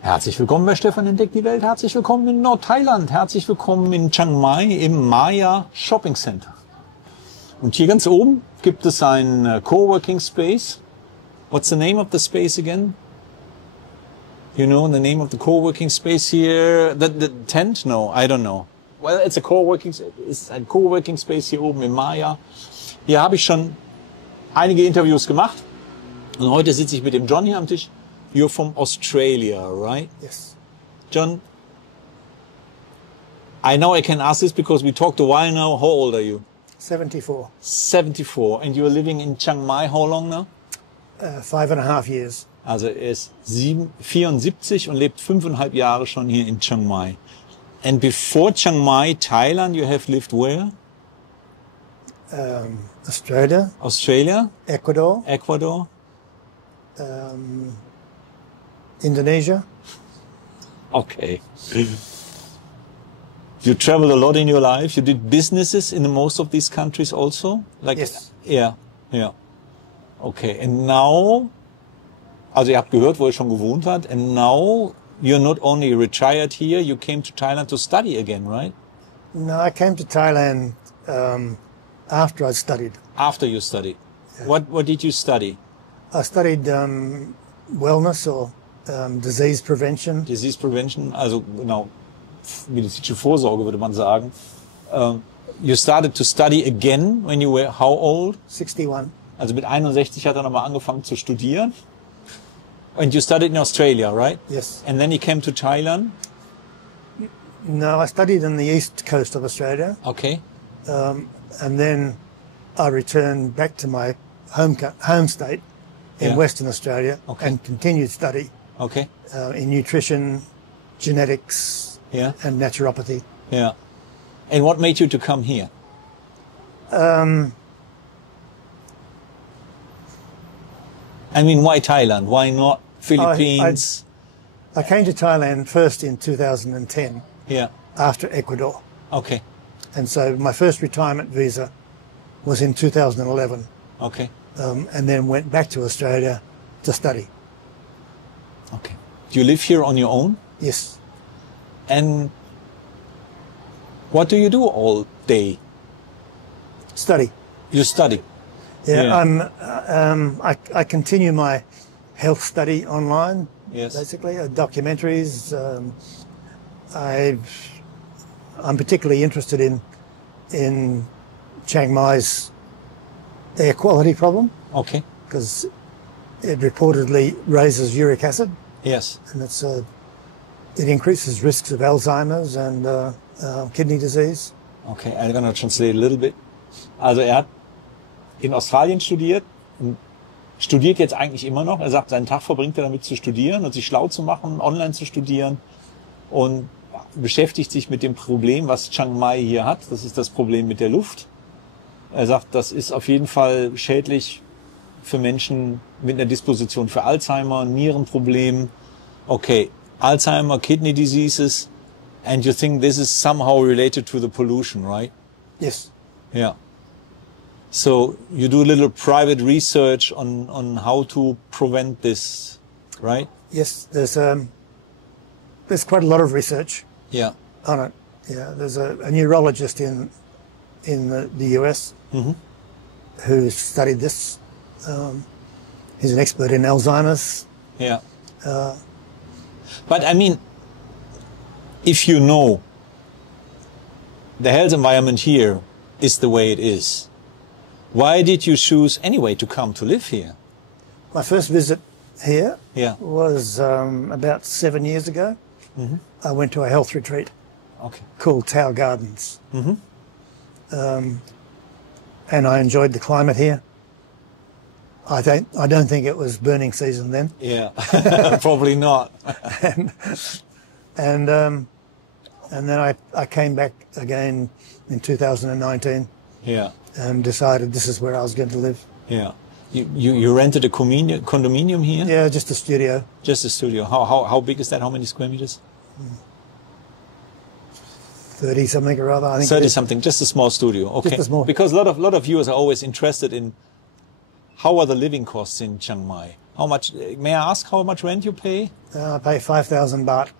Herzlich willkommen bei Stefan entdeckt die Welt. Herzlich willkommen in Nordthailand. Herzlich willkommen in Chiang Mai im Maya Shopping Center. Und hier ganz oben gibt es ein Coworking Space. What's the name of the space again? You know the name of the coworking space here? The tent? No, I don't know. Well, it's a coworking space hier oben im Maya. Hier habe ich schon einige Interviews gemacht. Und heute sitze ich mit dem John hier am Tisch. You're from Australia, right? Yes. John, I know I can ask this because we talked a while now. How old are you? 74. 74. And you're living in Chiang Mai how long now? 5.5 years. Also er ist 74 und lebt 5,5 Jahre schon hier in Chiang Mai. And before Chiang Mai, Thailand, you have lived where? Australia. Australia? Ecuador. Ecuador? Indonesia. Okay. You traveled a lot in your life. You did businesses in most of these countries also? Like, Yes. Yeah, yeah. Okay, and now, also ihr habt gehört, wo ihr schon gewohnt habt, and now you're not only retired here, you came to Thailand to study again, right? No, I came to Thailand after I studied. After you studied. Yeah. What did you study? I studied wellness or disease prevention. Disease prevention, also genau, medizinische Vorsorge würde man sagen. You started to study again when you were how old? 61. Also mit 61 hat er nochmal angefangen zu studieren. And you studied in Australia, right? Yes. And then you came to Thailand? No, I studied in the east coast of Australia. Okay. And then I returned back to my home state in Western Australia and continued study in nutrition, genetics, and naturopathy. Yeah. And what made you to come here? I mean, why Thailand? Why not Philippines? I came to Thailand first in 2010. Yeah. After Ecuador. Okay. And so my first retirement visa was in 2011. Okay. And then went back to Australia to study. Okay. Do you live here on your own? Yes. And what do you do all day? Study. You study? Yeah. I continue my health study online. Yes. Basically, documentaries. I'm particularly interested in Chiang Mai's air quality problem. Okay. Because it reportedly raises uric acid. Yes. And it increases risks of Alzheimer's and kidney disease. Okay, I'm going to translate a little bit. Also er hat in Australien studiert und studiert jetzt eigentlich immer noch. Er sagt, seinen Tag verbringt er damit zu studieren und sich schlau zu machen, online zu studieren und beschäftigt sich mit dem Problem, was Chiang Mai hier hat. Das ist das Problem mit der Luft. Er sagt, das ist auf jeden Fall schädlich für Menschen mit einer Disposition für Alzheimer, Nierenproblemen. Okay, Alzheimer, kidney diseases, and you think this is somehow related to the pollution, right? Yes. Yeah. So you do a little private research on how to prevent this, right? Yes, there's quite a lot of research. Yeah. On it. Yeah, there's a neurologist in the US who studied this. He's an expert in Alzheimer's. Yeah. But I mean, if you know the health environment here is the way it is, why did you choose anyway to come to live here? My first visit here was about 7 years ago. I went to a health retreat called Tao Gardens. And I enjoyed the climate here. I don't think it was burning season then. Yeah, probably not. and then I came back again in 2019. Yeah. And decided this is where I was going to live. Yeah. You rented a condominium here? Yeah, just a studio. Just a studio. How big is that? How many square meters? 30 something or other. I think 30 something. Just a small studio. Okay. Just a small. Because a lot of viewers are always interested in how are the living costs in Chiang Mai? How much? May I ask how much rent you pay? I pay 5,000 baht.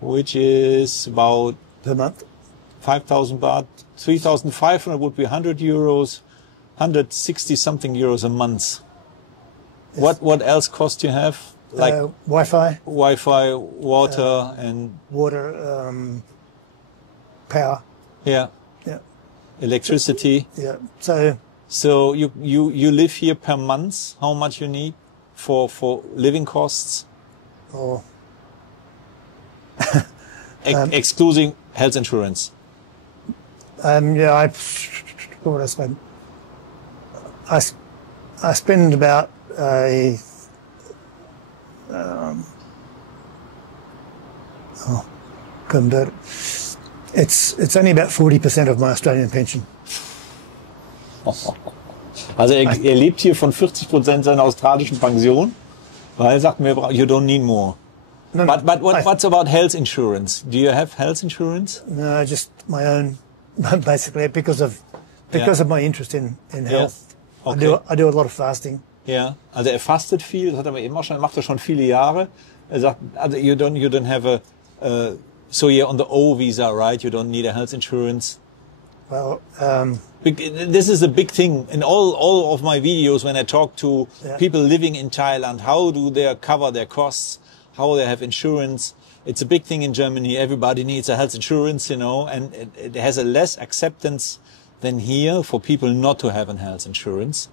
Which is about per month. 5,000 baht. 3,500 would be 100 euros. 160 something euros a month. Yes. What else cost you have? Like Wi-Fi. Wi-Fi, water, and water, power. Yeah. Yeah. Electricity. Yeah. So you live here per month. How much you need for living costs? Or excluding health insurance. Yeah, what would I spend? I spend about convert it. It's only about 40% of my Australian pension. Also er lebt hier von 40% seiner australischen Pension, weil er sagt mir, you don't need more. No, but what's about health insurance? Do you have health insurance? No, just my own, basically, because of my interest in health. Yeah. Okay. I do a lot of fasting. Ja, also er fastet viel, das hat er immer schon, macht er schon viele Jahre. Er sagt, also you don't have a, so you're on the O visa, right? You don't need a health insurance. Well, this is a big thing in all of my videos when I talk to people living in Thailand. How do they cover their costs? How they have insurance? It's a big thing in Germany. Everybody needs a health insurance, you know, and it has a less acceptance than here for people not to have a health insurance.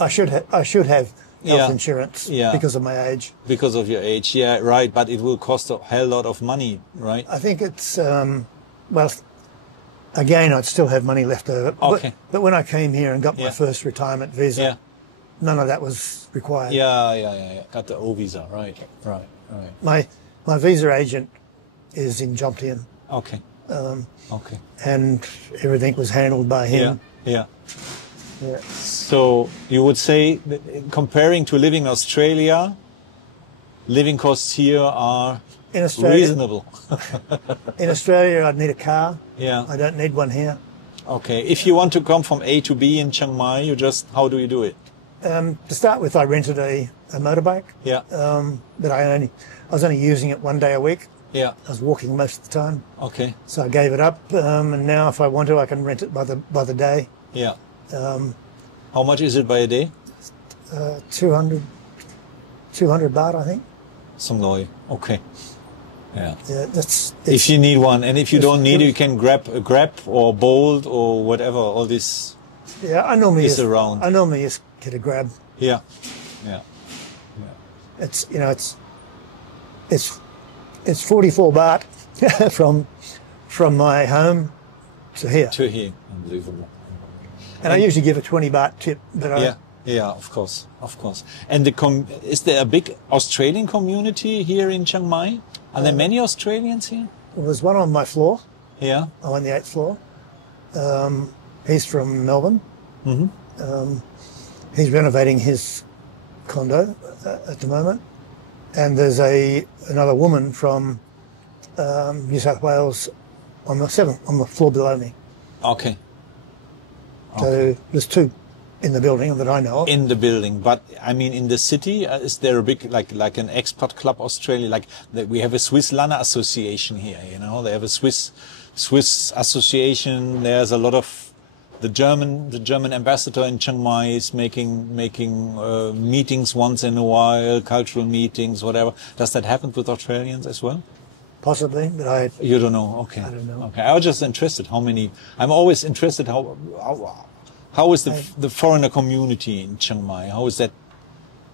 I should have health insurance because of my age. Because of your age, yeah, right. But it will cost a hell lot of money, right? I think it's well. Again, I'd still have money left over. Okay. But when I came here and got my first retirement visa, none of that was required. Yeah. Got the O visa, right. My visa agent is in Jomtien. Okay. Okay. And everything was handled by him. Yeah. So you would say, that comparing to living in Australia, living costs here are reasonable. In Australia, I'd need a car. Yeah. I don't need one here. Okay. If you want to come from A to B in Chiang Mai, how do you do it? To start with, I rented a motorbike. Yeah. But I was only using it one day a week. Yeah. I was walking most of the time. Okay. So I gave it up, and now if I want to, I can rent it by the day. Yeah. How much is it by a day? 200 baht, I think. Some loy. Okay. Yeah. If you need one, and if you don't need it, you can grab a Grab or Bolt or whatever. All this. Yeah, I normally around. I normally just get a Grab. Yeah. It's 44 baht from my home to here. Unbelievable. And I usually give a 20 baht tip. But yeah, of course. And is there a big Australian community here in Chiang Mai? Are there many Australians here? Well, there's one on my floor. Yeah. I'm on the 8th floor. He's from Melbourne. Mm-hmm. He's renovating his condo at the moment. And there's another woman from New South Wales on the floor below me. Okay. So there's two in the building that I know of. In the building, but I mean in the city, is there a big like an expat club Australia? Like we have a Swiss Lana Association here. You know, they have a Swiss association. There's a lot of the German ambassador in Chiang Mai is making meetings once in a while, cultural meetings, whatever. Does that happen with Australians as well? Possibly, but you don't know. Okay. I don't know. Okay, I was just interested how many. I'm always interested how is the foreigner community in Chiang Mai? How is that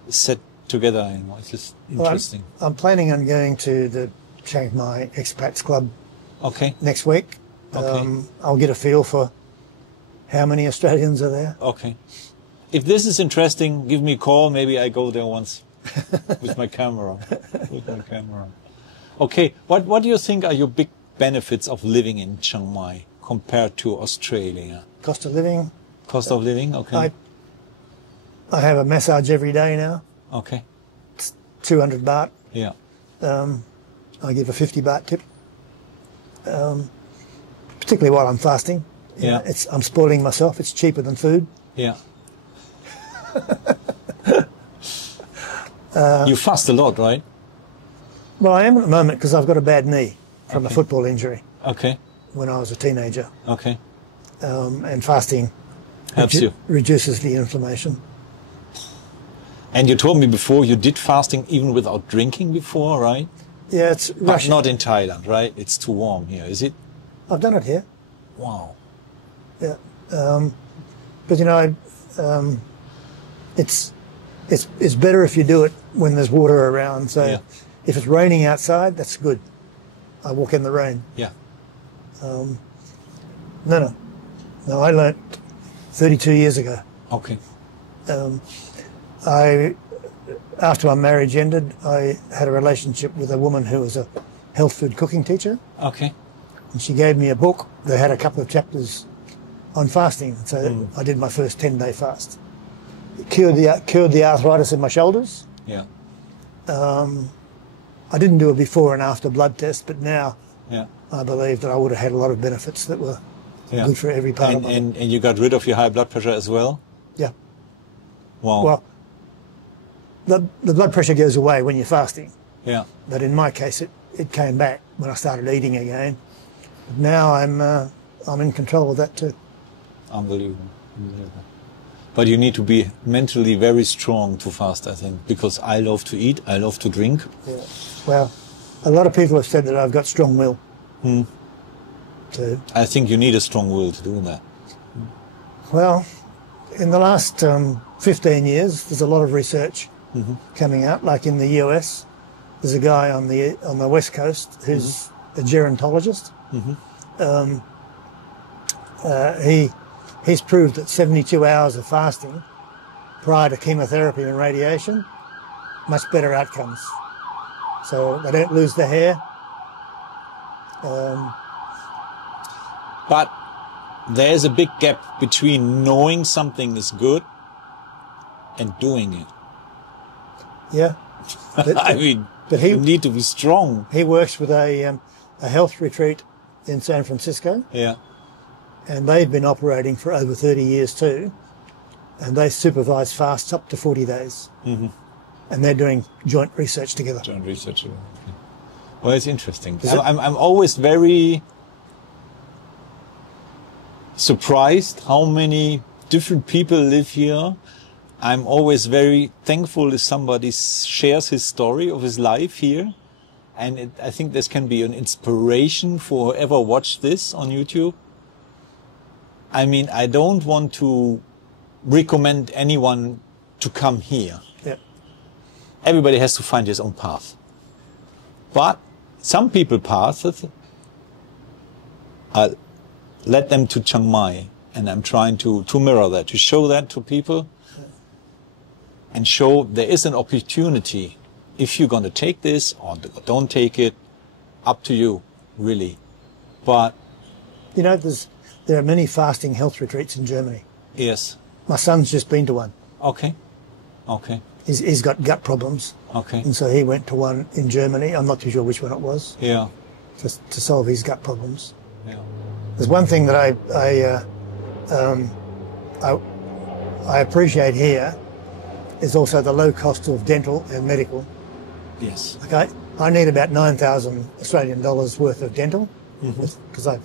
set together? You know, it's just interesting. Well, I'm planning on going to the Chiang Mai Expats Club. Okay. Next week. Okay. I'll get a feel for how many Australians are there. Okay. If this is interesting, give me a call. Maybe I go there once with my camera. Okay. What do you think are your big benefits of living in Chiang Mai compared to Australia? Cost of living. Cost of living. Okay. I have a massage every day now. Okay. It's 200 baht. Yeah. I give a 50 baht tip. Particularly while I'm fasting. Yeah. I'm spoiling myself. It's cheaper than food. Yeah. You fast a lot, right? Well, I am at the moment because I've got a bad knee from a football injury. Okay. When I was a teenager. Okay. And fasting helps you. Reduces the inflammation. And you told me before you did fasting even without drinking before, right? Yeah, it's Russian. Not in Thailand, right? It's too warm here, is it? I've done it here. Wow. Yeah. But you know, it's better if you do it when there's water around. So if it's raining outside, that's good. I walk in the rain. Yeah. No, I learnt 32 years ago. Okay. After my marriage ended, I had a relationship with a woman who was a health food cooking teacher. Okay. And she gave me a book that had a couple of chapters on fasting. So I did my first 10-day fast. It cured the arthritis in my shoulders. Yeah. I didn't do a before and after blood test, but now I believe that I would have had a lot of benefits that were good for every part of it. And you got rid of your high blood pressure as well? Yeah. Wow. Well, the blood pressure goes away when you're fasting. Yeah. But in my case, it came back when I started eating again. But now I'm in control of that too. Unbelievable. But you need to be mentally very strong to fast, I think, because I love to eat, I love to drink. Yeah. Well, a lot of people have said that I've got strong will. Too. I think you need a strong will to do that. Well, in the last 15 years, there's a lot of research coming out. Like in the US, there's a guy on the West Coast who's a gerontologist. He's proved that 72 hours of fasting prior to chemotherapy and radiation, much better outcomes. So they don't lose their hair. But there's a big gap between knowing something is good and doing it. Yeah. I mean, but you need to be strong. He works with a health retreat in San Francisco. Yeah. And they've been operating for over 30 years too. And they supervise fasts up to 40 days. And they're doing joint research together. Joint research. Okay. Well, it's interesting. I'm always very surprised how many different people live here. I'm always very thankful if somebody shares his story of his life here. And I think this can be an inspiration for whoever watched this on YouTube. I mean, I don't want to recommend anyone to come here. Yeah. Everybody has to find his own path. But some people paths, I led them to Chiang Mai, and I'm trying to mirror that, to show that to people, and show there is an opportunity. If you're going to take this or don't take it, up to you, really. But you know, there are many fasting health retreats in Germany. Yes. My son's just been to one. Okay. Okay. He's got gut problems. Okay. And so he went to one in Germany. I'm not too sure which one it was. Yeah. To solve his gut problems. Yeah. There's one thing that I appreciate here is also the low cost of dental and medical. Yes. Okay. I need about 9,000 Australian dollars worth of dental because I've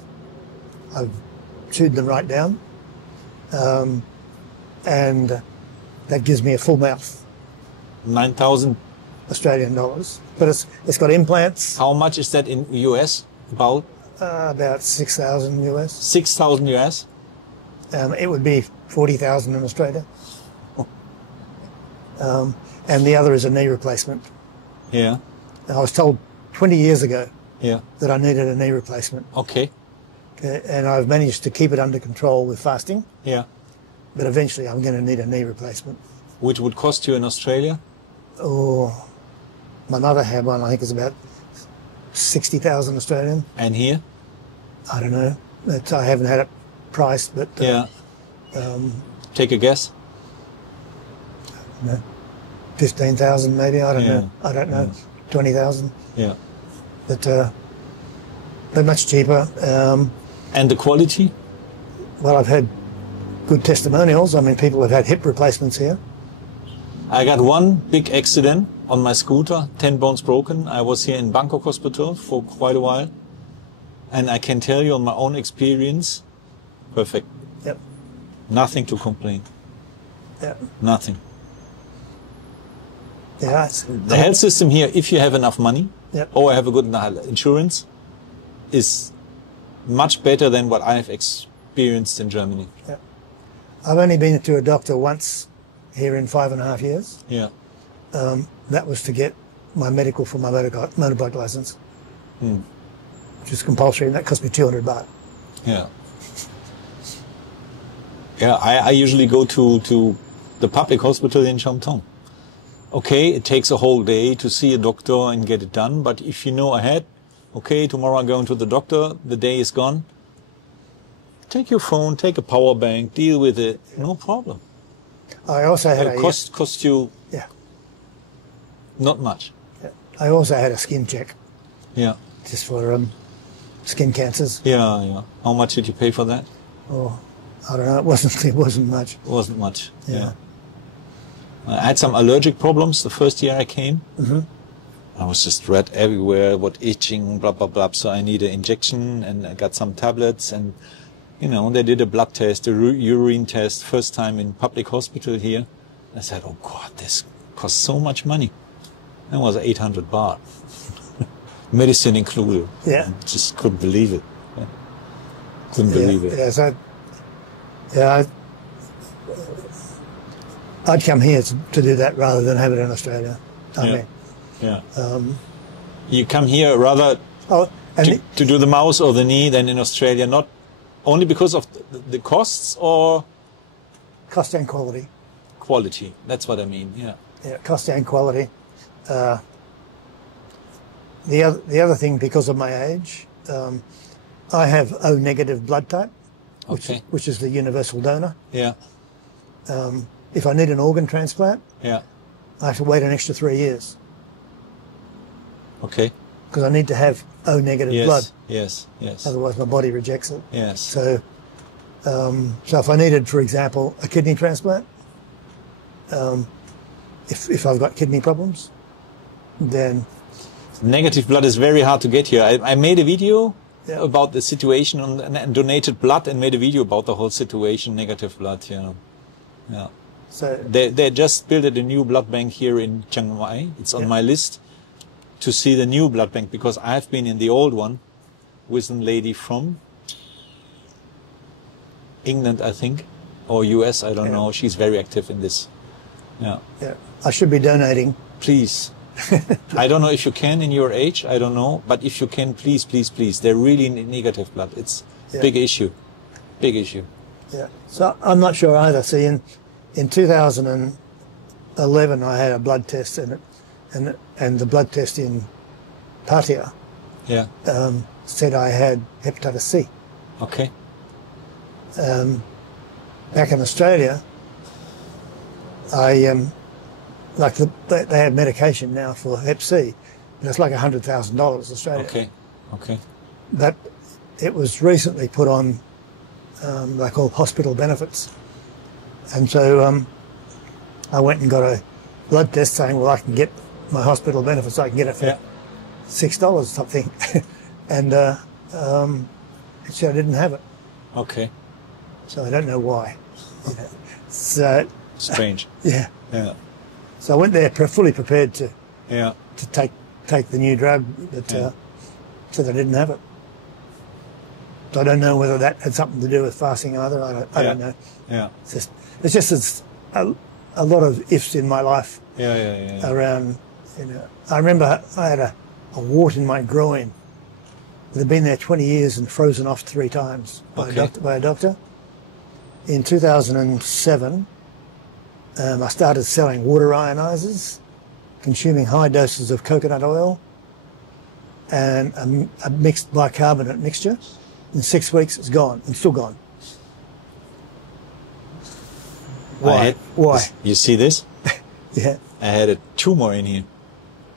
chewed them right down, and that gives me a full mouth. 9,000 Australian dollars, but it's got implants. How much is that in US? About 6,000 US. 6,000 US. It would be 40,000 in Australia. And the other is a knee replacement. Yeah. I was told 20 years ago. Yeah. That I needed a knee replacement. Okay. And I've managed to keep it under control with fasting. Yeah. But eventually I'm going to need a knee replacement. Which would cost you in Australia? Oh, my mother had one. I think it's about 60,000 Australian. And here? I don't know. I haven't had it priced, but yeah. Take a guess. No, 15,000 maybe. I don't know. I don't know. Yeah. 20,000. Yeah. But they're much cheaper. And the quality? Well, I've had good testimonials. I mean, people have had hip replacements here. I got one big accident on my scooter, 10 bones broken. I was here in Bangkok hospital for quite a while. And I can tell you on my own experience, perfect. Yep. Nothing to complain. Yep. Nothing. Yeah. The health system here, if you have enough money, yep. or have a good insurance, is much better than what I have experienced in Germany. Yep. I've only been to a doctor once here in 5.5 years. Yeah. That was to get my medical for my motorbike license, which is compulsory, and that cost me 200 baht. Yeah. Yeah, I usually go to the public hospital in Shamtong. Okay, it takes a whole day to see a doctor and get it done, but if you know ahead, okay, tomorrow I'm going to the doctor, the day is gone, take your phone, take a power bank, deal with it, no problem. I also had cost you not much. Yeah. I also had a skin check. Yeah. Just for skin cancers. Yeah, yeah. How much did you pay for that? Oh, I don't know. It wasn't much. It wasn't much. Yeah. I had some allergic problems the first year I came. Mm-hmm. I was just red everywhere, what itching, blah, blah, blah. So I need an injection, and I got some tablets, and, you know, they did a blood test, a urine test, first time in public hospital here. I said, oh God, this costs so much money. That was 800 baht. Medicine included. Yeah. I just couldn't believe it. Yeah. Couldn't believe it. Yeah, so, I'd come here to do that rather than have it in Australia. Yeah. You come here rather to do the mouth or the knee than in Australia, not only because of the costs, or cost and quality. Quality, that's what I mean. Yeah. Yeah, cost and quality. The other thing, because of my age, I have O negative blood type, which is the universal donor. Yeah. If I need an organ transplant, I have to wait an extra 3 years. Okay. Because I need to have O negative blood. Yes. Otherwise, my body rejects it. Yes. So if I needed, for example, a kidney transplant, if I've got kidney problems, then negative blood is very hard to get here. I made a video about the situation and donated blood, and made a video about the whole situation, negative blood. Yeah. So they just built a new blood bank here in Chiang Mai. It's on my list to see the new blood bank, because I have been in the old one with a lady from England, I think, or US, I don't know. She's very active in this. Yeah. I should be donating. Please. I don't know if you can in your age, I don't know, but if you can, please, please, please. They're really negative blood. It's a big issue. Big issue. Yeah. So I'm not sure either. See, in 2011, I had a blood test, and the blood test in Pattaya said I had hepatitis C. Okay. Back in Australia, they have medication now for Hep C, but it's like $100,000 Australian. Okay. But it was recently put on, they call hospital benefits, and so I went and got a blood test saying, well, I can get my hospital benefits, I can get it for $6 something, and it said I didn't have it. Okay. So I don't know why. So strange. Yeah. So I went there fully prepared to take the new drug, but said I didn't have it. So I don't know whether that had something to do with fasting either. I don't know. Yeah. It's just a lot of ifs in my life. Around. I remember I had a wart in my groin. It had been there 20 years and frozen off 3 times by a doctor. In 2007, I started selling water ionizers, consuming high doses of coconut oil, and a mixed bicarbonate mixture. In 6 weeks, it's gone, and still gone. Why? You see this? Yeah. I had a tumor in here.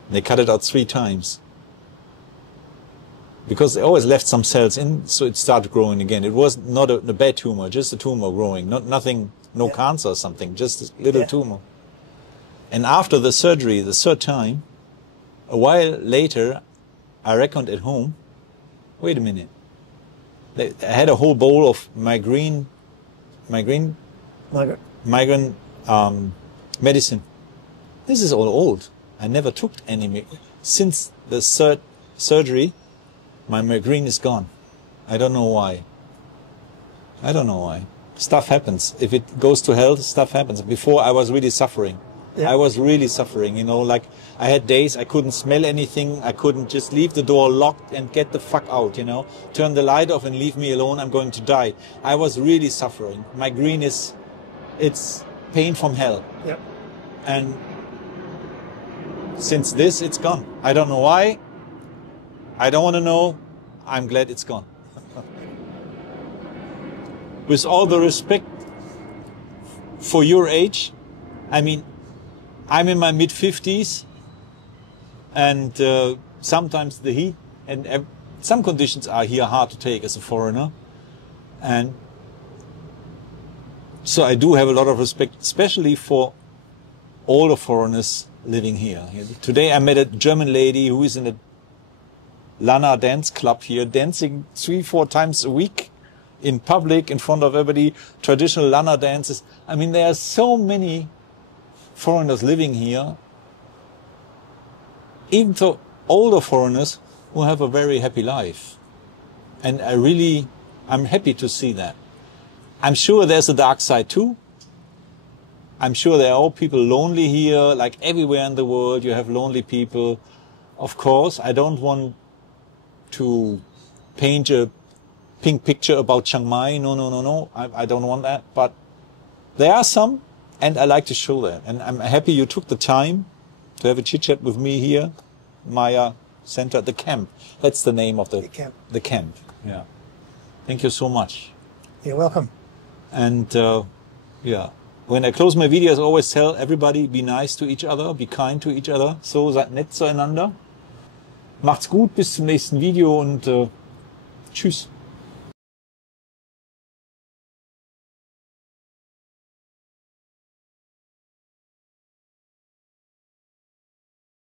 They cut it out 3 times. Because they always left some cells in, so it started growing again. It was not a bad tumor, just a tumor growing. No cancer or something, just a little tumor. And after the surgery, the third time, a while later, I reckoned at home, wait a minute. I had a whole bowl of migraine medicine. This is all old. I never took any. Since the third surgery, my migraine is gone. I don't know why. I don't know why. Stuff happens. If it goes to health, stuff happens. Before I was really suffering. Yeah. I was really suffering, you know, like I had days I couldn't smell anything. I couldn't just leave the door locked and get the fuck out, you know. Turn the light off and leave me alone. I'm going to die. I was really suffering. Migraine is, it's pain from hell. Yeah. And since this, it's gone. I don't know why. I don't want to know. I'm glad it's gone. With all the respect for your age, I mean, I'm in my mid-50s, and sometimes the heat and some conditions are here hard to take as a foreigner. And so I do have a lot of respect, especially for all the foreigners living here. Today I met a German lady who is in a Lana dance club here, dancing 3-4 times a week in public, in front of everybody, traditional Lana dances. I mean, there are so many foreigners living here, even though older foreigners who have a very happy life. And I'm happy to see that. I'm sure there's a dark side too. I'm sure there are all people lonely here, like everywhere in the world you have lonely people. Of course, I don't want to paint a pink picture about Chiang Mai. No. I don't want that. But there are some, and I like to show that. And I'm happy you took the time to have a chit-chat with me here. Maya Center, the camp. That's the name of the camp. The camp, yeah. Thank you so much. You're welcome. And yeah, when I close my videos, I always tell everybody, be nice to each other, be kind to each other. So, seid nett zueinander. Macht's gut, bis zum nächsten Video und tschüss.